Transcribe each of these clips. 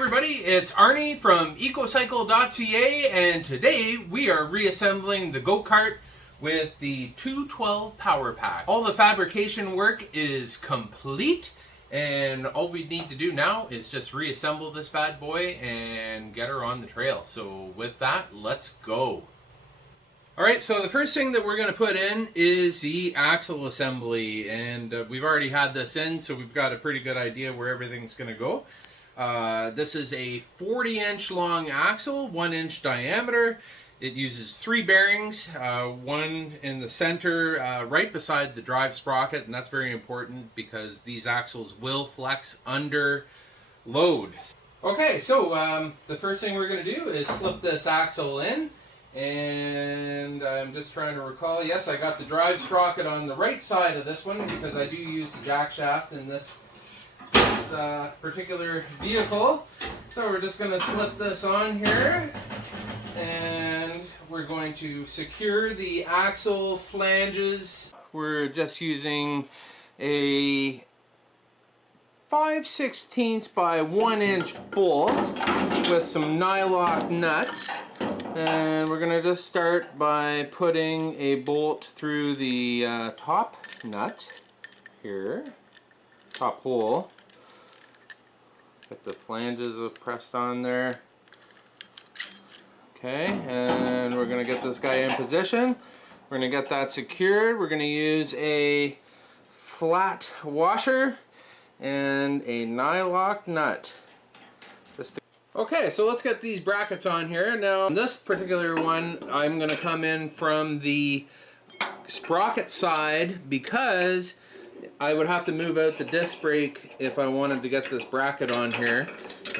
everybody, it's Arnie from ecocycle.ca, and today we are reassembling the go-kart with the 212 Powerpack. All the fabrication work is complete, and all we need to do now is just reassemble this bad boy and get her on the trail. So with that, let's go. Alright, so the first thing that we're going to put in is the axle assembly, and we've already had this in, so we've got a pretty good idea where everything's going to go. This is a 40-inch long axle, 1-inch diameter. It uses 3 bearings, one in the center right beside the drive sprocket, and that's very important because these axles will flex under load. Okay, so the first thing we're going to do is slip this axle in, and I'm just trying to recall, yes, I got the drive sprocket on the right side of this one because I do use the jack shaft in this particular vehicle. So we're just going to slip this on here, and we're going to secure the axle flanges. We're just using a 5/16 by 1-inch bolt with some nylock nuts, and we're going to just start by putting a bolt through the top nut here, top hole. Get the flanges pressed on there. Okay, and we're going to get this guy in position. We're going to get that secured. We're going to use a flat washer and a nylock nut. Okay, so let's get these brackets on here. Now, on this particular one, I'm going to come in from the sprocket side because I would have to move out the disc brake if I wanted to get this bracket on here,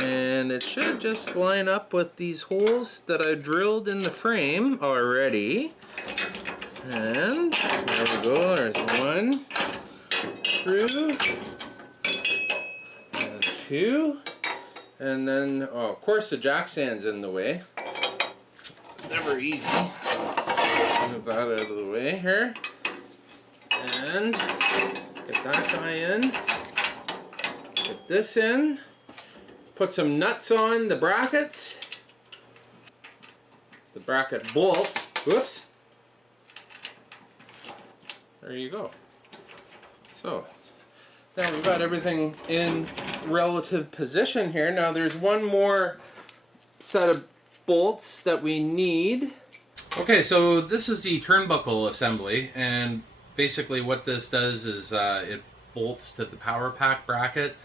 and it should just line up with these holes that I drilled in the frame already. And there we go, there's 1 through and 2, and then of course the jack stand's in the way. It's never easy. Move that out of the way here, and get that guy in, get this in, put some nuts on the brackets, the bracket bolts, whoops, there you go. So, now we've got everything in relative position here. Now there's one more set of bolts that we need. Okay, so this is the turnbuckle assembly, and basically what this does is it bolts to the Powerpack bracket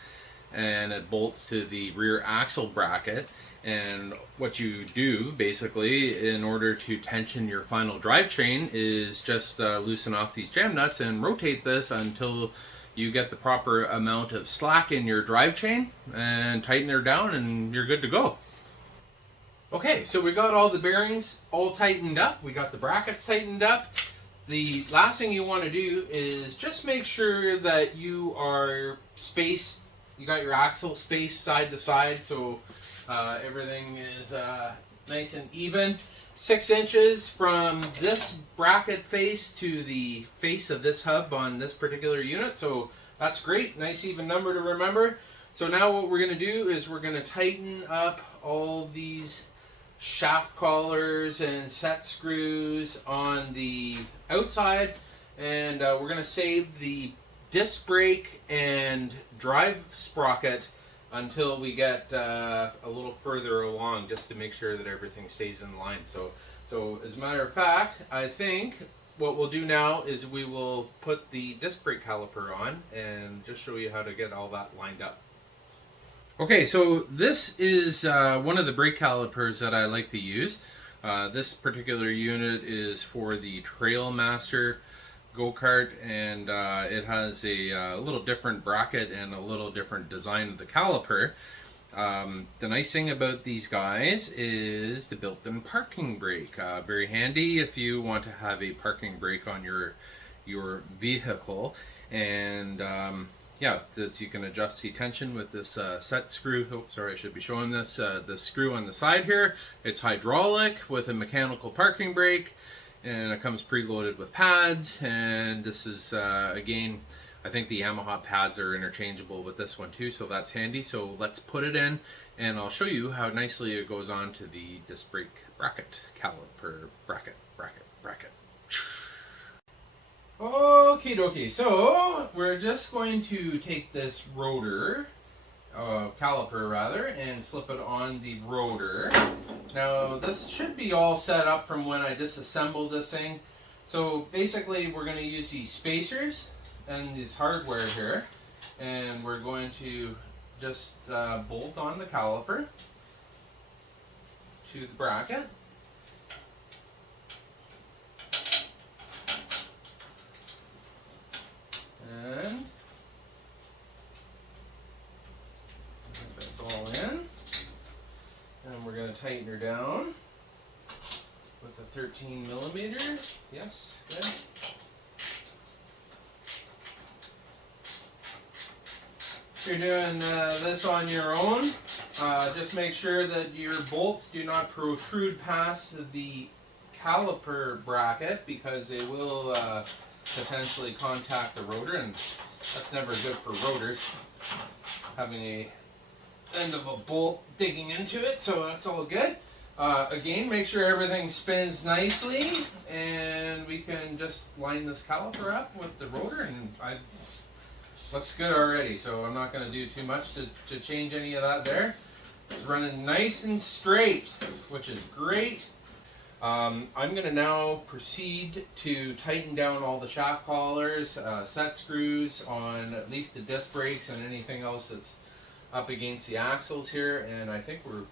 and it bolts to the rear axle bracket, and what you do basically in order to tension your final drivetrain is just loosen off these jam nuts and rotate this until you get the proper amount of slack in your drivetrain and tighten her down and you're good to go. Okay, so we got all the bearings all tightened up, we got the brackets tightened up. The last thing you want to do is just make sure that you are spaced, you got your axle spaced side to side, so everything is nice and even. 6 inches from this bracket face to the face of this hub on this particular unit, so that's great, nice even number to remember. So now what we're going to do is we're going to tighten up all these shaft collars and set screws on the outside, and we're going to save the disc brake and drive sprocket until we get a little further along, just to make sure that everything stays in line. So as a matter of fact, I think what we'll do now is we will put the disc brake caliper on and just show you how to get all that lined up. Okay, so this is one of the brake calipers that I like to use. This particular unit is for the Trailmaster go-kart, and it has a little different bracket and a little different design of the caliper. The nice thing about these guys is the built-in parking brake. Very handy if you want to have a parking brake on your vehicle, and yeah, you can adjust the tension with this set screw. Oh, sorry, I should be showing this. The screw on the side here, it's hydraulic with a mechanical parking brake, and it comes preloaded with pads. And this is, again, I think the Yamaha pads are interchangeable with this one too, so that's handy. So let's put it in, and I'll show you how nicely it goes on to the disc brake bracket, caliper bracket. Okie dokie, so we're just going to take this rotor, caliper rather, and slip it on the rotor. Now this should be all set up from when I disassembled this thing. So basically we're going to use these spacers and this hardware here, and we're going to just bolt on the caliper to the bracket. And that's all in. And we're going to tighten her down with a 13 millimeter. Yes, good. If you're doing this on your own, just make sure that your bolts do not protrude past the caliper bracket, because they will potentially contact the rotor, and that's never good for rotors, having a end of a bolt digging into it. So that's all good. Again, make sure everything spins nicely, and we can just line this caliper up with the rotor, and looks good already, so I'm not going to do too much to change any of that there. It's running nice and straight, which is great. I'm going to now proceed to tighten down all the shaft collars, set screws on at least the disc brakes and anything else that's up against the axles here, and I think we're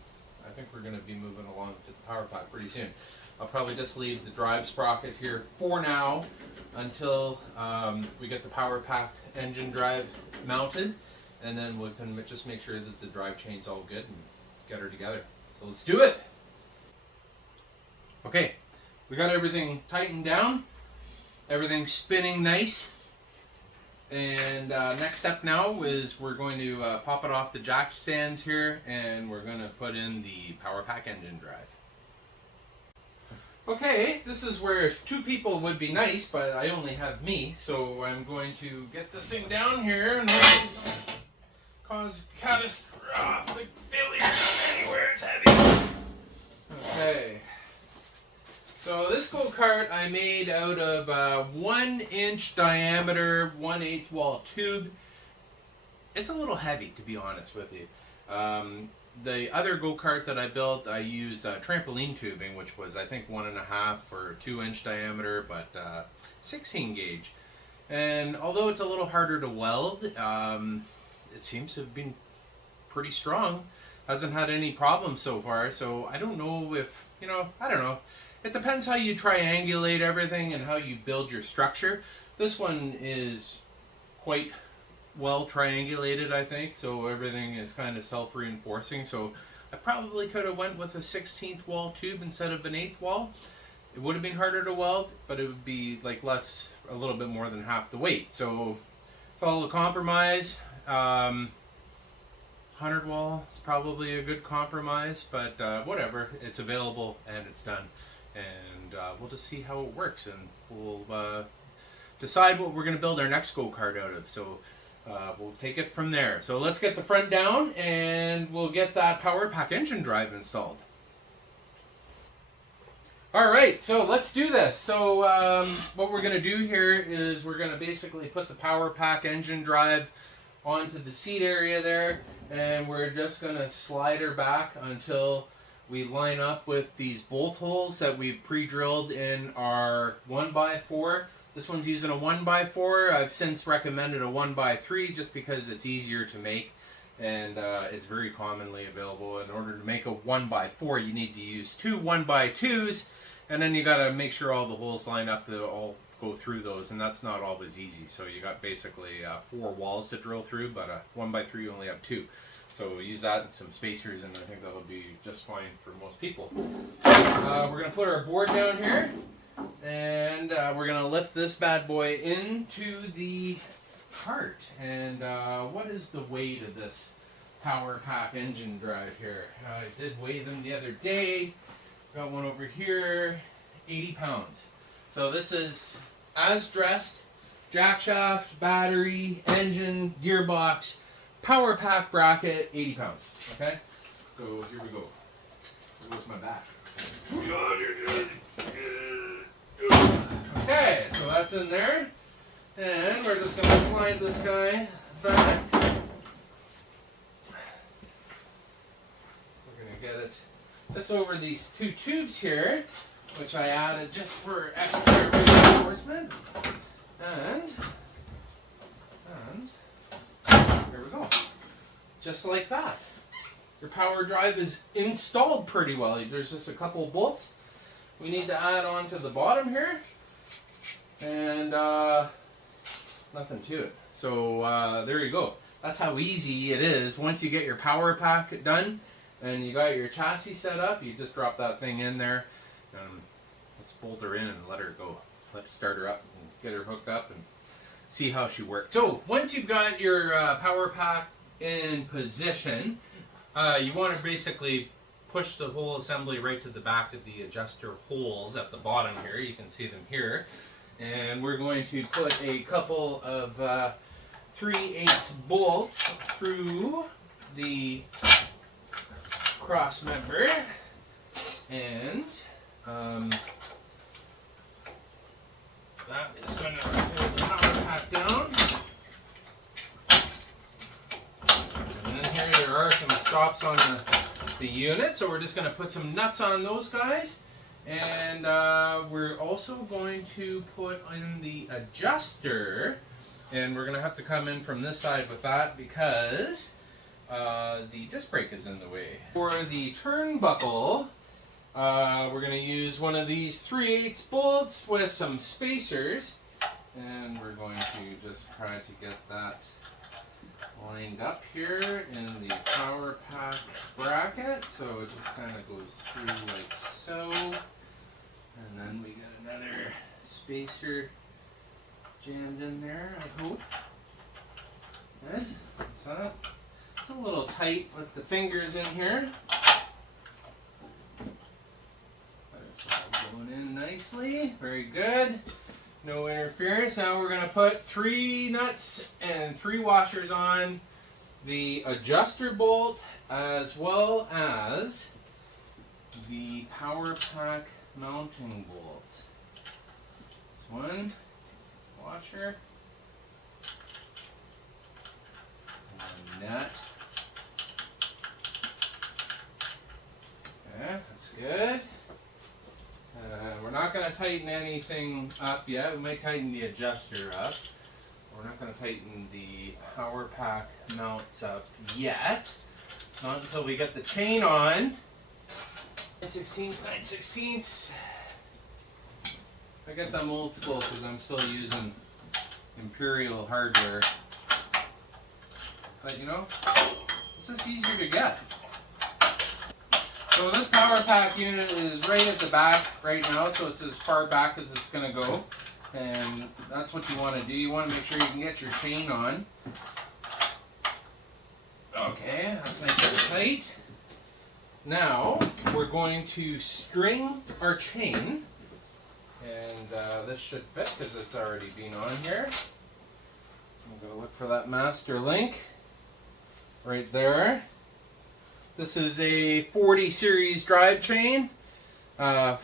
going to be moving along to the Powerpack pretty soon. I'll probably just leave the drive sprocket here for now until we get the Powerpack engine drive mounted, and then we can just make sure that the drive chain's all good and get her together. So let's do it! Okay, we got everything tightened down, everything's spinning nice, and next step now is we're going to pop it off the jack stands here, and we're going to put in the Powerpack engine drive. Okay, this is where two people would be nice, but I only have me, so I'm going to get this thing down here and cause catastrophic failure anywhere it's heavy. Okay. So this go-kart I made out of a 1-inch diameter, 1/8 wall tube. It's a little heavy, to be honest with you. The other go-kart that I built, I used trampoline tubing, which was I think 1.5 or 2-inch diameter, but 16 gauge. And although it's a little harder to weld, it seems to have been pretty strong. Hasn't had any problems so far, so I don't know if, I don't know. It depends how you triangulate everything and how you build your structure. This one is quite well triangulated, I think, so everything is kind of self-reinforcing. So I probably could have went with a 16th wall tube instead of an 8th wall. It would have been harder to weld, but it would be like a little bit more than half the weight. So it's all a compromise. 100 wall is probably a good compromise, but whatever, it's available and it's done. And we'll just see how it works, and we'll decide what we're going to build our next go-kart out of. So we'll take it from there. So let's get the front down, and we'll get that Powerpack engine drive installed. Alright, so let's do this. So what we're going to do here is we're going to basically put the Powerpack engine drive onto the seat area there, and we're just going to slide her back until we line up with these bolt holes that we've pre-drilled in our 1x4. This one's using a 1x4. I've since recommended a 1x3 just because it's easier to make, and it's very commonly available. In order to make a 1x4, you need to use two 1x2s, and then you got to make sure all the holes line up to all go through those, and that's not always easy. So you got basically 4 walls to drill through, but a 1x3 you only have 2. So we'll use that and some spacers, and I think that'll be just fine for most people. So we're going to put our board down here, and we're going to lift this bad boy into the cart. And what is the weight of this Powerpack engine drive here? I did weigh them the other day. Got one over here, 80 pounds. So this is as dressed jack shaft, battery, engine, gearbox, power pack bracket, 80 pounds. Okay? So here we go. There goes my back. Okay, so that's in there. And we're just going to slide this guy back. We're going to get it just over these two tubes here, which I added just for extra reinforcement. And here we go. Just like that. Your power drive is installed pretty well. There's just a couple bolts we need to add on to the bottom here. And nothing to it. So there you go. That's how easy it is. Once you get your power pack done and you got your chassis set up, you just drop that thing in there. Let's bolt her in and let her go. Let's start her up and get her hooked up and see how she works. So once you've got your power pack in position, you want to basically push the whole assembly right to the back of the adjuster holes at the bottom here. You can see them here. And we're going to put a couple of 3/8 bolts through the cross member. And that is going to hold the power pack down. And then here there are some stops on the unit, so we're just going to put some nuts on those guys. And we're also going to put in the adjuster, and we're going to have to come in from this side with that because the disc brake is in the way. For the turnbuckle, we're going to use one of these 3/8 bolts with some spacers, and we're going to just try to get that lined up here in the power pack bracket. So it just kind of goes through like so, and then we get another spacer jammed in there, I hope. Good. That's that. It's a little tight with the fingers in here. Going in nicely. Very good. No interference. Now we're going to put 3 nuts and 3 washers on the adjuster bolt as well as the power pack mounting bolts. 1 washer, 1 nut. Okay, that's good. We're not going to tighten anything up yet. We might tighten the adjuster up. We're not going to tighten the power pack mounts up yet. Not until we get the chain on. 9/16, 9/16. I guess I'm old school because I'm still using Imperial hardware. But you know, it's just easier to get. So this power pack unit is right at the back right now, so it's as far back as it's going to go. And that's what you want to do. You want to make sure you can get your chain on. Okay, that's nice and tight. Now, we're going to string our chain. And this should fit because it's already been on here. I'm going to look for that master link right there. This is a 40 series drive chain. Not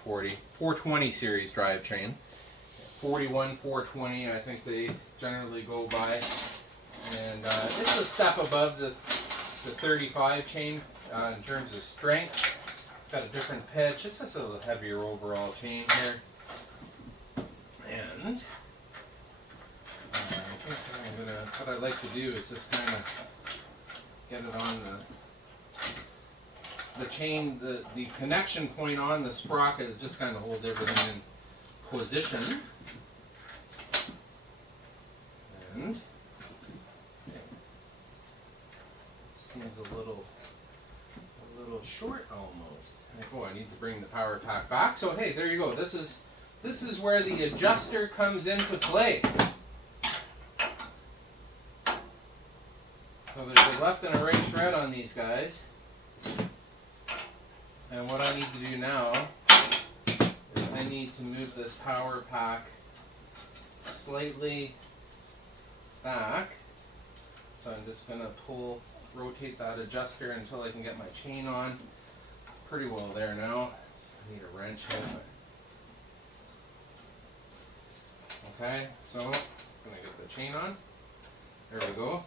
40, 420 series drive chain. 41, 420, I think they generally go by. And it's a step above the 35 chain in terms of strength. It's got a different pitch. It's just a little heavier overall chain here. And I think what I'd like to do is just kind of get it on the chain, the connection point on the sprocket. It just kind of holds everything in position. And seems a little short almost. Oh, I need to bring the power pack back. So hey, there you go. This is where the adjuster comes into play. So there's a left and a right thread on these guys. And what I need to do now is I need to move this power pack slightly back. So I'm just going to rotate that adjuster until I can get my chain on. Pretty well there now. I need a wrench here. Okay, so I'm going to get the chain on. There we go.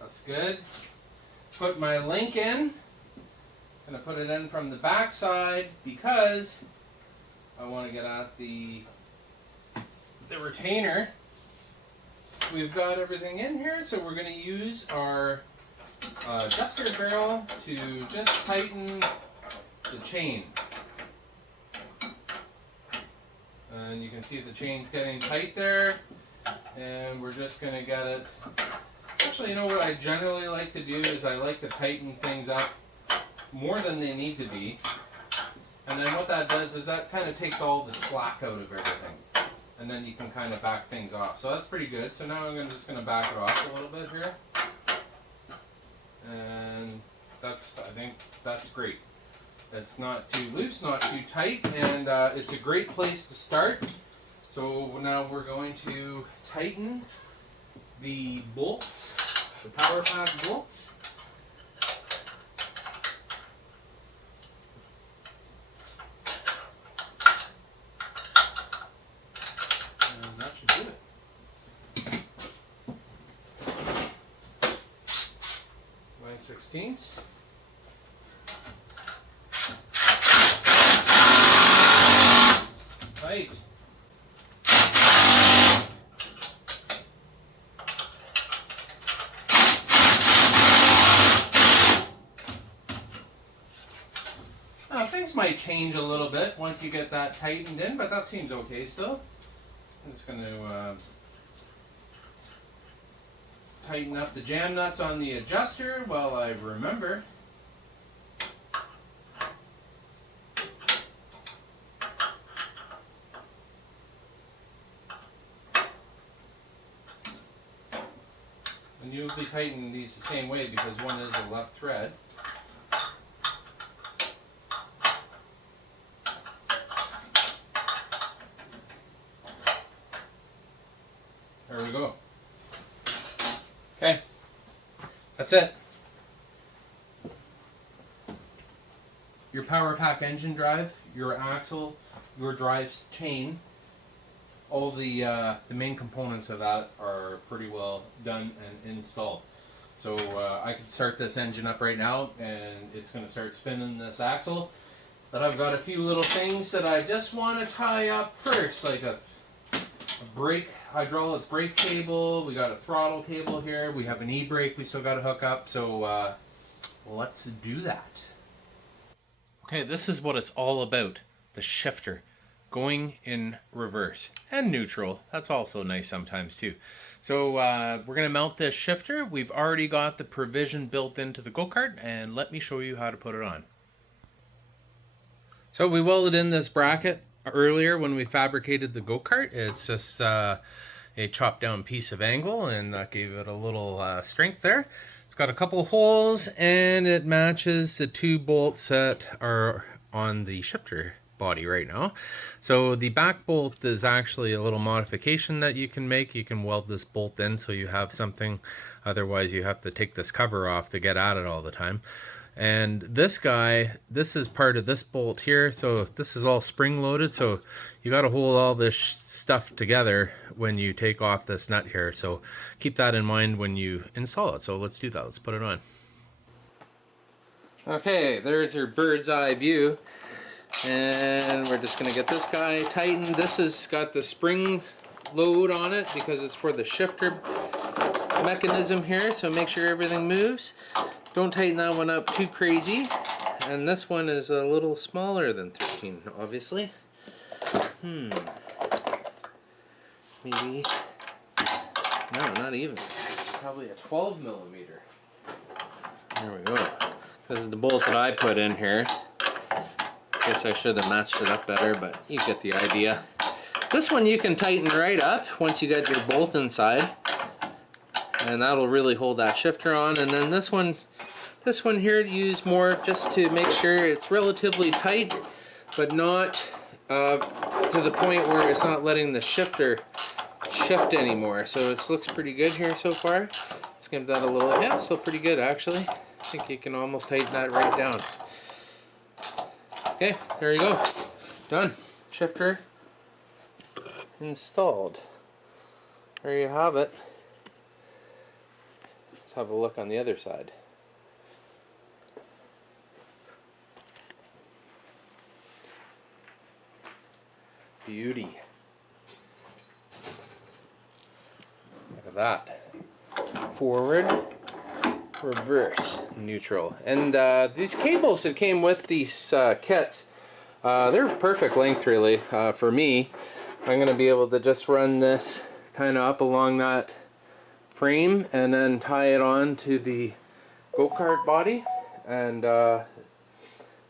That's good. Put my link in. I'm going to put it in from the back side because I want to get at the retainer. We've got everything in here, so we're going to use our adjuster barrel to just tighten the chain. And you can see the chain's getting tight there, and we're just going to get it. Actually, you know what I generally like to do is I like to tighten things up more than they need to be. And then what that does is that kind of takes all the slack out of everything. And then you can kind of back things off. So that's pretty good. So now I'm just going to back it off a little bit here. And I think that's great. It's not too loose, not too tight, and it's a great place to start. So now we're going to tighten the bolts, the Powerpack bolts. And that should do it. 9/16. Tight. Now things might change a little bit once you get that tightened in, but that seems okay still. I'm just going to tighten up the jam nuts on the adjuster while I remember. And you'll be tightening these the same way because one is a left thread. There we go. Okay, that's it. Your Powerpack engine drive, your axle, your drive chain, all the main components of that are pretty well done and installed. So I can start this engine up right now and it's going to start spinning this axle. But I've got a few little things that I just want to tie up first, like a brake, hydraulic brake cable. We got a throttle cable here. We have an e-brake we still got to hook up. So let's do that. Okay, this is what it's all about. The shifter going in reverse and neutral. That's also nice sometimes too. So we're going to mount this shifter. We've already got the provision built into the go-kart, and let me show you how to put it on. So we welded in this bracket earlier when we fabricated the go-kart. It's just a chopped down piece of angle, and that gave it a little strength there. It's got a couple holes, and it matches the 2 bolts that are on the shifter body right now. So the back bolt is actually a little modification that you can make. You can weld this bolt in so you have something, otherwise you have to take this cover off to get at it all the time. And this guy, this is part of this bolt here, so this is all spring loaded, so you got to hold all this stuff together when you take off this nut here, so keep that in mind when you install it. So let's do that. Let's put it on. Okay, there's your bird's eye view, and we're just going to get this guy tightened. This has got the spring load on it because it's for the shifter mechanism here, so make sure everything moves. Don't tighten that one up too crazy. And this one is a little smaller than 13, obviously. Maybe, no, not even. It's probably a 12 millimeter. There we go. This is the bolt that I put in here. Guess I should have matched it up better, but you get the idea. This one you can tighten right up once you get your bolt inside. And that'll really hold that shifter on. And then this one here to use more just to make sure it's relatively tight, but not to the point where it's not letting the shifter shift anymore. So this looks pretty good here so far. Let's give that a little, yeah, still pretty good actually. I think you can almost tighten that right down. Okay, there you go. Done. Shifter installed. There you have it. Let's have a look on the other side. Beauty. Look at that. Forward, reverse, neutral. And these cables that came with these kits, they're perfect length really for me. I'm going to be able to just run this kind of up along that frame and then tie it on to the go-kart body, and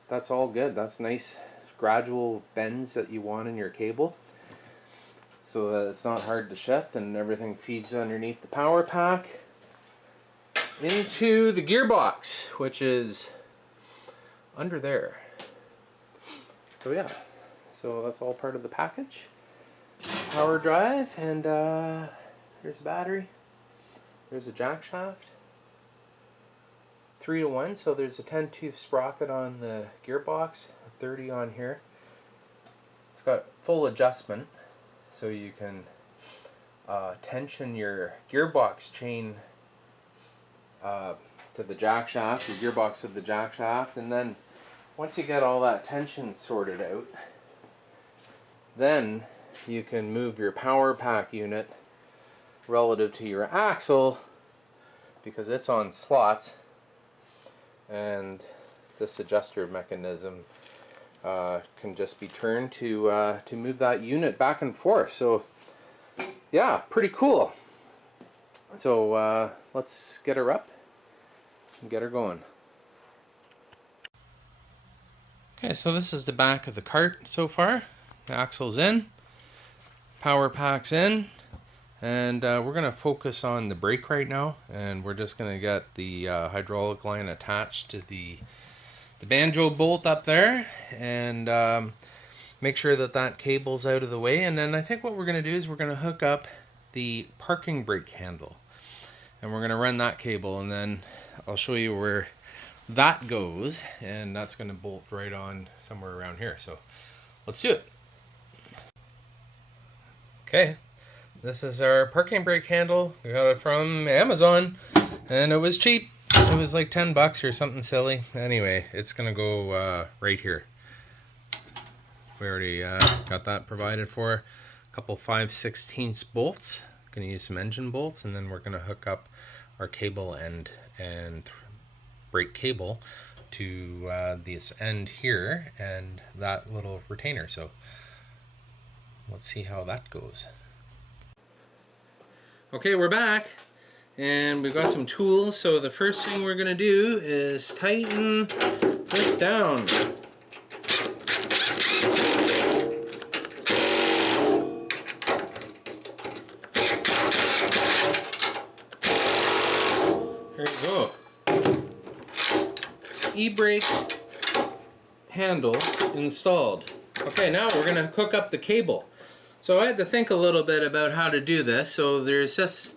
that's all good. That's nice gradual bends that you want in your cable so that it's not hard to shift, and everything feeds underneath the Powerpack into the gearbox, which is under there. So yeah, so that's all part of the package. Power drive, and there's a battery, there's a jack shaft, 3-to-1, so there's a 10-tooth sprocket on the gearbox, 30 on here. It's got full adjustment, so you can tension your gearbox chain to the jack shaft, your gearbox to the jack shaft, and then once you get all that tension sorted out, then you can move your Powerpack unit relative to your axle, because it's on slots, and this adjuster mechanism can just be turned to move that unit back and forth. So yeah, pretty cool. So let's get her up and get her going. Okay, so this is the back of the cart so far. The axle's in, Powerpack's in, and we're going to focus on the brake right now, and we're just going to get the hydraulic line attached to the banjo bolt up there, and make sure that that cable's out of the way. And then I think what we're going to do is we're going to hook up the parking brake handle, and we're going to run that cable, and then I'll show you where that goes, and that's going to bolt right on somewhere around here. So let's do it. Okay, this is our parking brake handle. We got it from Amazon, and it was cheap. It was like 10 bucks or something silly. Anyway, it's gonna go right here. We already got that provided for. A couple 5/16 bolts. Gonna use some engine bolts, and then we're gonna hook up our cable and brake cable to this end here and that little retainer. So let's see how that goes. Okay, we're back, and we've got some tools. So the first thing we're going to do is tighten this down. There you go. E-brake handle installed. Okay, now we're going to hook up the cable. So I had to think a little bit about how to do this. So there's just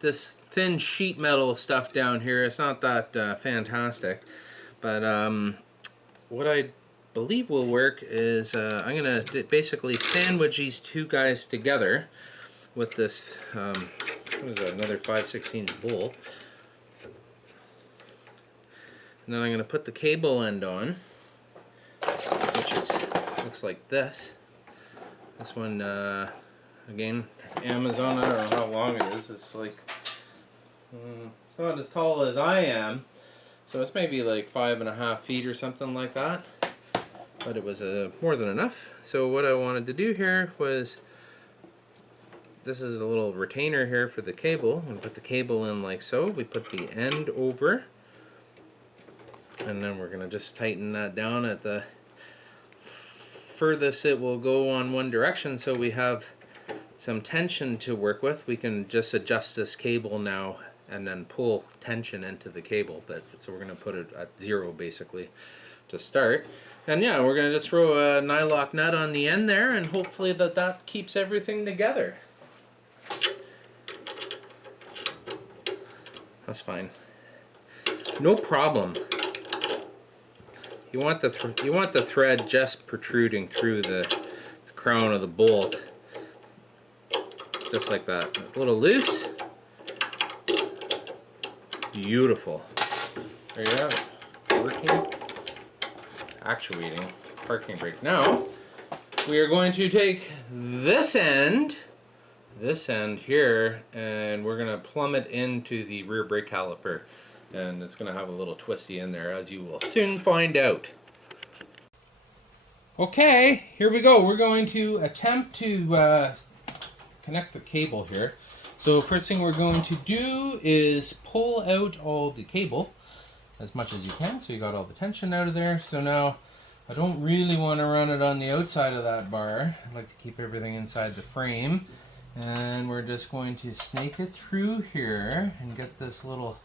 this thin sheet metal stuff down here. It's not that fantastic, but what I believe will work is I'm gonna basically sandwich these two guys together with this what is that, another 5/16 bolt, and then I'm gonna put the cable end on, which looks like this. This one, again, Amazon. I don't know how long it is. It's like, it's not as tall as I am, so it's maybe like 5.5 feet or something like that. But it was more than enough. So what I wanted to do here was, this is a little retainer here for the cable. We put the cable in like so. We put the end over, and then we're gonna just tighten that down at the furthest it will go on one direction, so we have some tension to work with. We can just adjust this cable now and then pull tension into the cable. But so we're going to put it at 0 basically to start. And yeah, we're going to just throw a nylock nut on the end there, and hopefully that keeps everything together. That's fine. No problem. You want the thread just protruding through the crown of the bolt, just like that. A little loose. Beautiful. There you have it. Working, actuating, parking brake. Now we are going to take this end here, and we're going to plumb it into the rear brake caliper. And it's going to have a little twisty in there, as you will soon find out. Okay, here we go. We're going to attempt to connect the cable here. So first thing we're going to do is pull out all the cable as much as you can, so you got all the tension out of there. So now I don't really want to run it on the outside of that bar. I like to keep everything inside the frame. And we're just going to snake it through here and get this little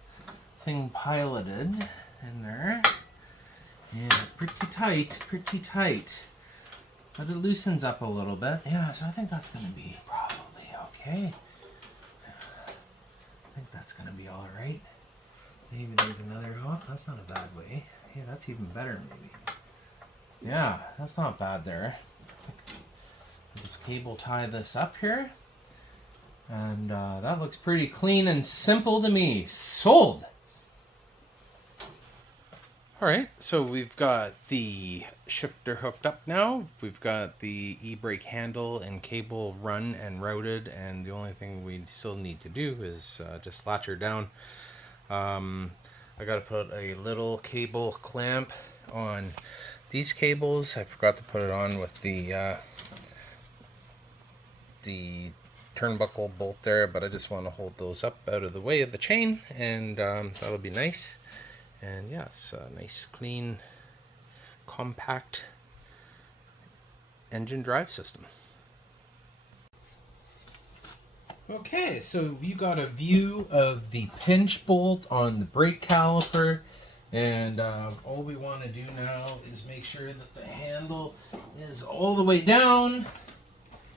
thing piloted in there. Yeah, it's pretty tight, but it loosens up a little bit. Yeah, so I think that's going to be probably okay. I think that's going to be all right. Maybe there's another, oh, that's not a bad way. Yeah, that's even better maybe. Yeah, that's not bad there. Just cable tie this up here. And that looks pretty clean and simple to me. Sold! Alright, so we've got the shifter hooked up now. We've got the e-brake handle and cable run and routed, and the only thing we still need to do is just latch her down. I got to put a little cable clamp on these cables. I forgot to put it on with the turnbuckle bolt there, but I just want to hold those up out of the way of the chain, and that'll be nice. And yes, a nice, clean, compact engine drive system. Okay, so you got a view of the pinch bolt on the brake caliper, and all we want to do now is make sure that the handle is all the way down,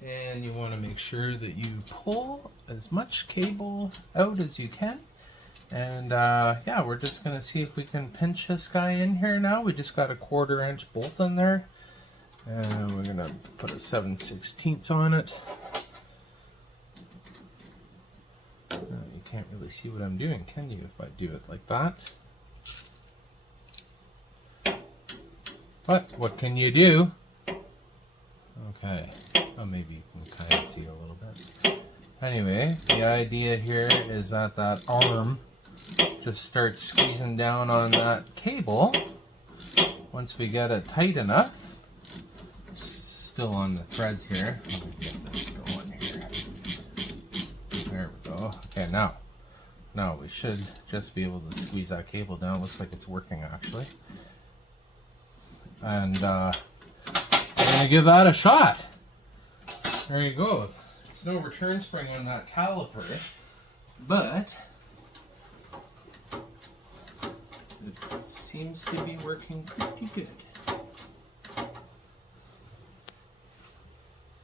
and you want to make sure that you pull as much cable out as you can. And yeah, we're just going to see if we can pinch this guy in here now. We just got a 1/4 inch bolt in there, and we're going to put a 7/16 on it. You can't really see what I'm doing, can you, if I do it like that? But what can you do? Okay, oh, maybe you can kind of see a little bit. Anyway, the idea here is that that arm just starts squeezing down on that cable. Once we get it tight enough, it's still on the threads here. Let me get this going here. There we go. Okay, now we should just be able to squeeze that cable down. Looks like it's working actually. And we're gonna give that a shot. There you go. There's no return spring on that caliper, but it seems to be working pretty good.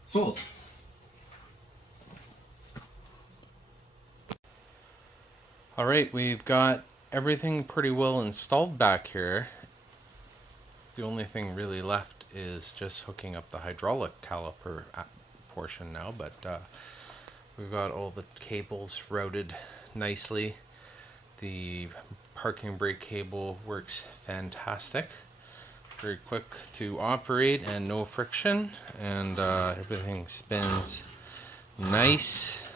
Sold. Alright, we've got everything pretty well installed back here. The only thing really left is just hooking up the hydraulic caliper portion now, but we've got all the cables routed nicely. The parking brake cable works fantastic. Very quick to operate and no friction, and everything spins nice,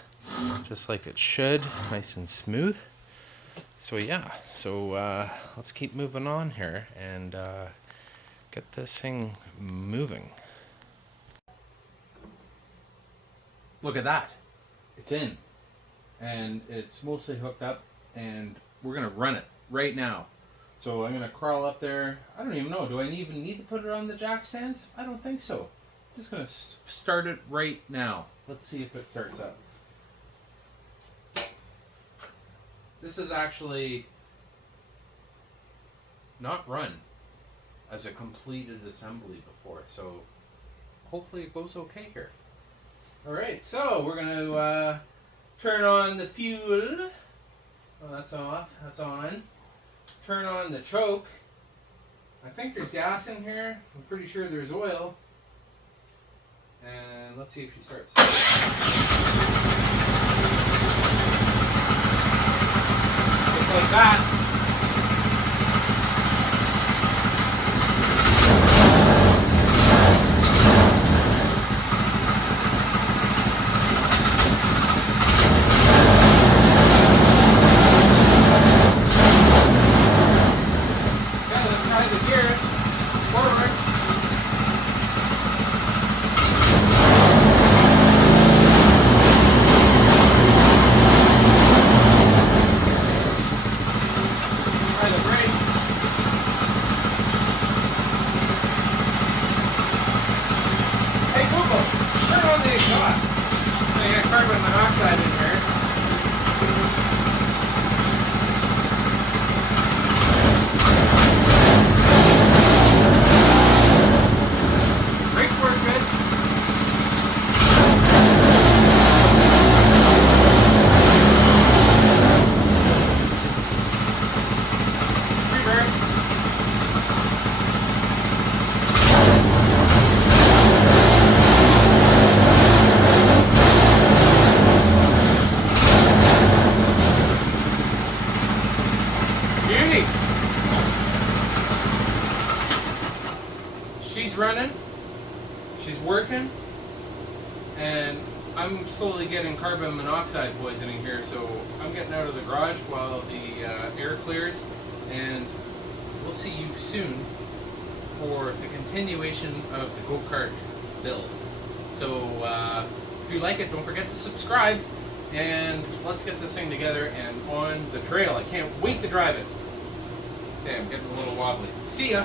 just like it should, nice and smooth. So yeah, so let's keep moving on here and get this thing moving. Look at that. It's in. And it's mostly hooked up, and we're going to run it right now. So I'm going to crawl up there. I don't even know. Do I even need to put it on the jack stands? I don't think so. I'm just going to start it right now. Let's see if it starts up. This is actually not run as a completed assembly before, so hopefully it goes okay here. Alright, so we're going to turn on the fuel Oh, that's off. That's on. Turn on the choke. I think there's gas in here. I'm pretty sure there's oil. And let's see if she starts. Just like that. Carbon monoxide in here. Brakes work good. Reverse. She's running, she's working, and I'm slowly getting carbon monoxide poisoning here, so I'm getting out of the garage while the air clears, and we'll see you soon for the continuation of the go-kart build. So if you like it, don't forget to subscribe, and let's get this thing together and on the trail. I can't wait to drive it. Okay, I'm getting a little wobbly. See ya!